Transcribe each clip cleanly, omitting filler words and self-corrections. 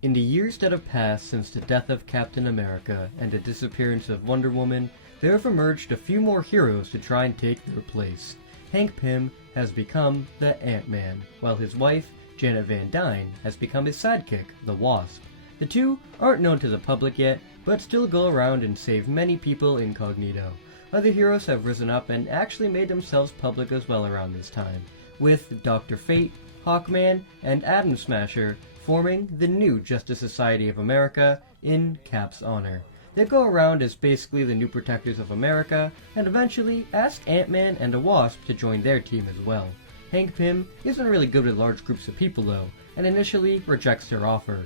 In the years that have passed since the death of Captain America and the disappearance of Wonder Woman, there have emerged a few more heroes to try and take their place. Hank Pym has become the Ant-Man, while his wife, Janet Van Dyne, has become his sidekick, the Wasp. The two aren't known to the public yet, but still go around and save many people incognito. Other heroes have risen up and actually made themselves public as well around this time, with Dr. Fate, Hawkman, and Atom Smasher forming the new Justice Society of America in Cap's honor. They go around as basically the new protectors of America, and eventually ask Ant-Man and the Wasp to join their team as well. Hank Pym isn't really good with large groups of people though, and initially rejects their offer,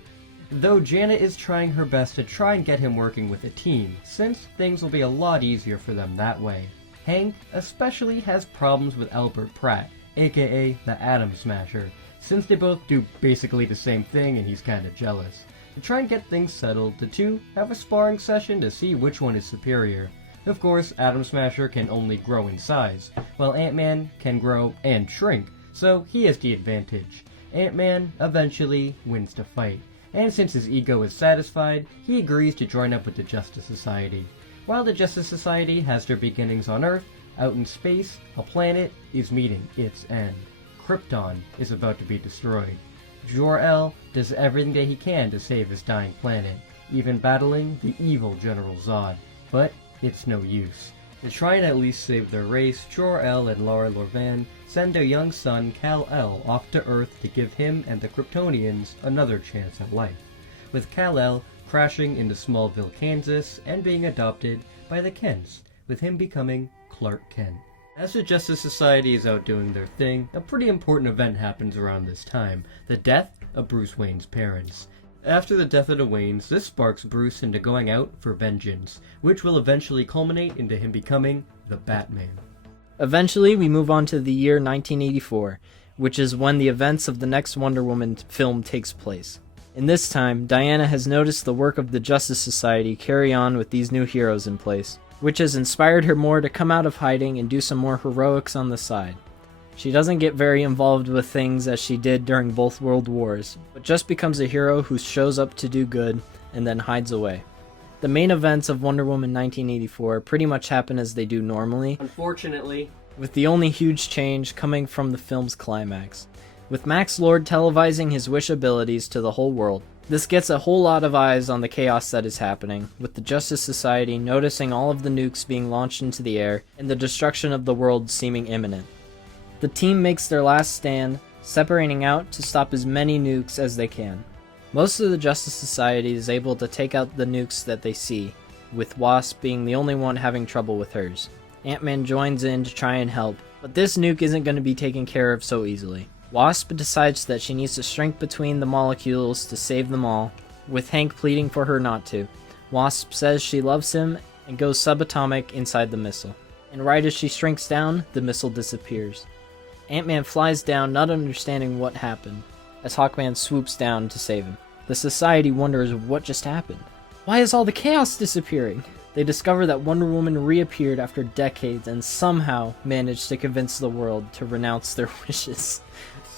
though Janet is trying her best to try and get him working with a team, since things will be a lot easier for them that way. Hank especially has problems with Albert Pratt, aka the Atom Smasher, since they both do basically the same thing and he's kinda jealous. To try and get things settled, the two have a sparring session to see which one is superior. Of course, Atom Smasher can only grow in size, while Ant-Man can grow and shrink, so he has the advantage. Ant-Man eventually wins the fight, and since his ego is satisfied, he agrees to join up with the Justice Society. While the Justice Society has their beginnings on Earth, out in space, a planet is meeting its end. Krypton is about to be destroyed. Jor-El does everything that he can to save his dying planet, even battling the evil General Zod, but it's no use. To try and at least save their race, Jor-El and Lara Lorvan send their young son Kal-El off to Earth to give him and the Kryptonians another chance at life, with Kal-El crashing into Smallville, Kansas, and being adopted by the Kents, with him becoming Clark Kent. As the Justice Society is out doing their thing, a pretty important event happens around this time, the death of Bruce Wayne's parents. After the death of the Waynes, this sparks Bruce into going out for vengeance, which will eventually culminate into him becoming the Batman. Eventually, we move on to the year 1984, which is when the events of the next Wonder Woman film takes place. In this time, Diana has noticed the work of the Justice Society carry on with these new heroes in place, which has inspired her more to come out of hiding and do some more heroics on the side. She doesn't get very involved with things as she did during both World Wars, but just becomes a hero who shows up to do good and then hides away. The main events of Wonder Woman 1984 pretty much happen as they do normally, Unfortunately, with the only huge change coming from the film's climax, with Max Lord televising his wish abilities to the whole world. This gets a whole lot of eyes on the chaos that is happening, with the Justice Society noticing all of the nukes being launched into the air and the destruction of the world seeming imminent. The team makes their last stand, separating out to stop as many nukes as they can. Most of the Justice Society is able to take out the nukes that they see, with Wasp being the only one having trouble with hers. Ant-Man joins in to try and help, but this nuke isn't going to be taken care of so easily. Wasp decides that she needs to shrink between the molecules to save them all, with Hank pleading for her not to. Wasp says she loves him and goes subatomic inside the missile. And right as she shrinks down, the missile disappears. Ant-Man flies down, not understanding what happened, as Hawkman swoops down to save him. The Society wonders what just happened. Why is all the chaos disappearing? They discover that Wonder Woman reappeared after decades and somehow managed to convince the world to renounce their wishes.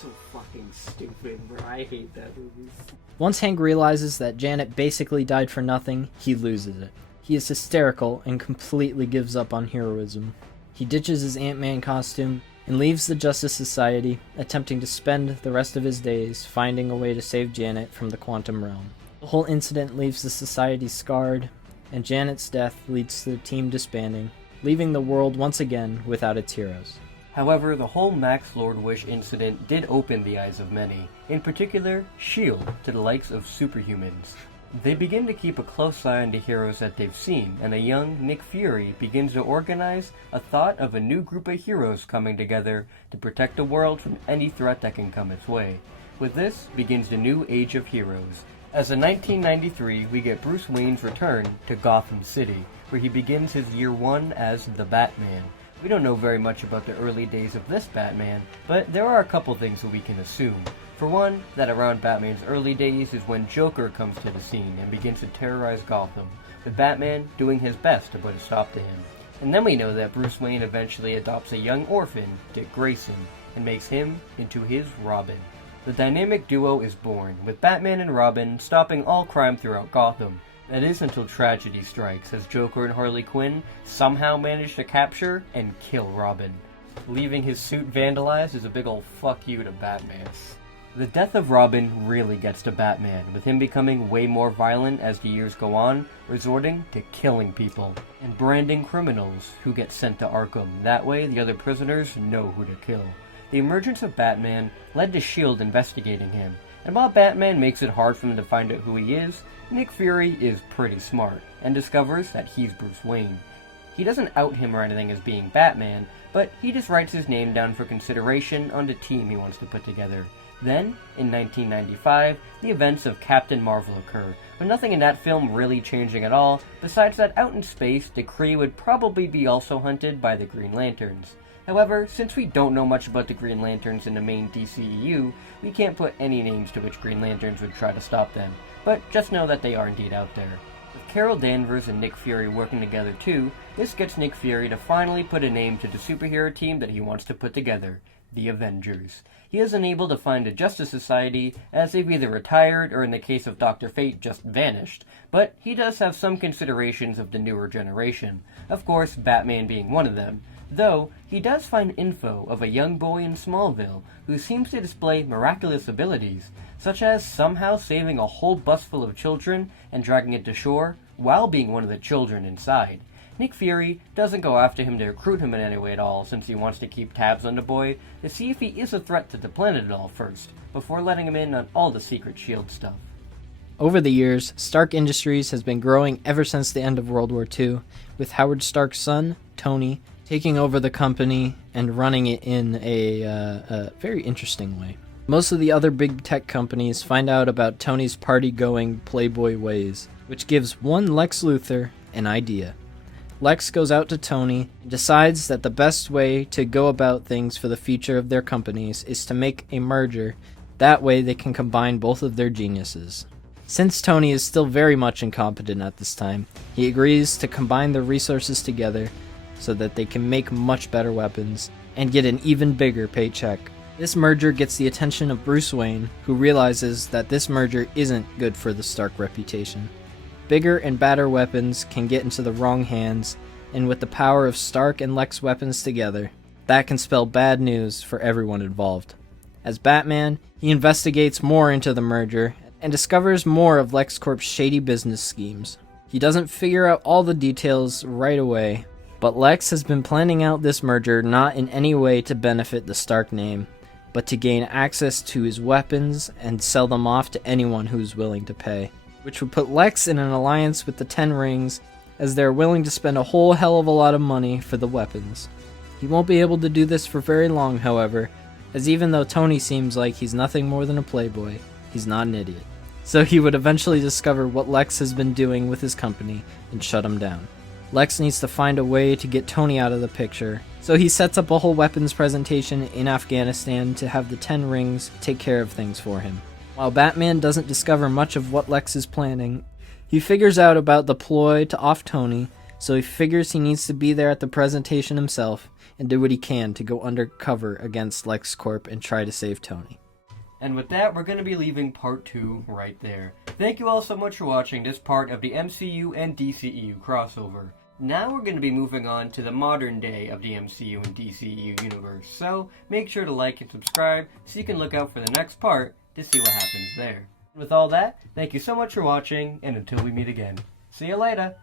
so fucking stupid, bro. I hate that movie. Once Hank realizes that Janet basically died for nothing, he loses it. He is hysterical and completely gives up on heroism. He ditches his Ant-Man costume and leaves the Justice Society, attempting to spend the rest of his days finding a way to save Janet from the quantum realm. The whole incident leaves the Society scarred, and Janet's death leads to the team disbanding, leaving the world once again without its heroes. However, the whole Max Lord Wish incident did open the eyes of many, in particular, S.H.I.E.L.D. to the likes of superhumans. They begin to keep a close eye on the heroes that they've seen, and a young Nick Fury begins to organize a thought of a new group of heroes coming together to protect the world from any threat that can come its way. With this begins the new age of heroes. As in 1993, we get Bruce Wayne's return to Gotham City, where he begins his year one as the Batman. We don't know very much about the early days of this Batman, but there are a couple things that we can assume. For one, that around Batman's early days is when Joker comes to the scene and begins to terrorize Gotham, with Batman doing his best to put a stop to him. And then we know that Bruce Wayne eventually adopts a young orphan, Dick Grayson, and makes him into his Robin. The dynamic duo is born, with Batman and Robin stopping all crime throughout Gotham. That is until tragedy strikes, as Joker and Harley Quinn somehow manage to capture and kill Robin. Leaving his suit vandalized is a big ol' fuck you to Batman. The death of Robin really gets to Batman, with him becoming way more violent as the years go on, resorting to killing people, and branding criminals who get sent to Arkham. That way, the other prisoners know who to kill. The emergence of Batman led to S.H.I.E.L.D. investigating him, and while Batman makes it hard for them to find out who he is, Nick Fury is pretty smart, and discovers that he's Bruce Wayne. He doesn't out him or anything as being Batman, but he just writes his name down for consideration on the team he wants to put together. Then, in 1995, the events of Captain Marvel occur, with nothing in that film really changing at all, besides that out in space, the Kree would probably be also hunted by the Green Lanterns. However, since we don't know much about the Green Lanterns in the main DCEU, we can't put any names to which Green Lanterns would try to stop them, but just know that they are indeed out there. With Carol Danvers and Nick Fury working together too, this gets Nick Fury to finally put a name to the superhero team that he wants to put together, the Avengers. He is unable to find a Justice Society, as they've either retired or in the case of Dr. Fate just vanished, but he does have some considerations of the newer generation, of course Batman being one of them, though he does find info of a young boy in Smallville who seems to display miraculous abilities, such as somehow saving a whole bus full of children and dragging it to shore while being one of the children inside. Nick Fury doesn't go after him to recruit him in any way at all, since he wants to keep tabs on the boy to see if he is a threat to the planet at all first, before letting him in on all the secret S.H.I.E.L.D. stuff. Over the years, Stark Industries has been growing ever since the end of World War II, with Howard Stark's son, Tony, taking over the company and running it in a very interesting way. Most of the other big tech companies find out about Tony's party-going playboy ways, which gives one Lex Luthor an idea. Lex goes out to Tony and decides that the best way to go about things for the future of their companies is to make a merger. That way they can combine both of their geniuses. Since Tony is still very much incompetent at this time, he agrees to combine their resources together so that they can make much better weapons and get an even bigger paycheck. This merger gets the attention of Bruce Wayne, who realizes that this merger isn't good for the Stark reputation. Bigger and badder weapons can get into the wrong hands, and with the power of Stark and Lex weapons together, that can spell bad news for everyone involved. As Batman, he investigates more into the merger and discovers more of LexCorp's shady business schemes. He doesn't figure out all the details right away, but Lex has been planning out this merger not in any way to benefit the Stark name, but to gain access to his weapons and sell them off to anyone who's willing to pay, which would put Lex in an alliance with the Ten Rings, as they're willing to spend a whole hell of a lot of money for the weapons. He won't be able to do this for very long, however, as even though Tony seems like he's nothing more than a playboy, he's not an idiot. So he would eventually discover what Lex has been doing with his company and shut him down. Lex needs to find a way to get Tony out of the picture, so he sets up a whole weapons presentation in Afghanistan to have the Ten Rings take care of things for him. While Batman doesn't discover much of what Lex is planning, he figures out about the ploy to off Tony, so he figures he needs to be there at the presentation himself and do what he can to go undercover against LexCorp and try to save Tony. And with that, we're going to be leaving part 2 right there. Thank you all so much for watching this part of the MCU and DCEU crossover. Now we're going to be moving on to the modern day of the MCU and DCEU universe, so make sure to like and subscribe so you can look out for the next part to see what happens there. With all that, thank you so much for watching, and until we meet again, see you later!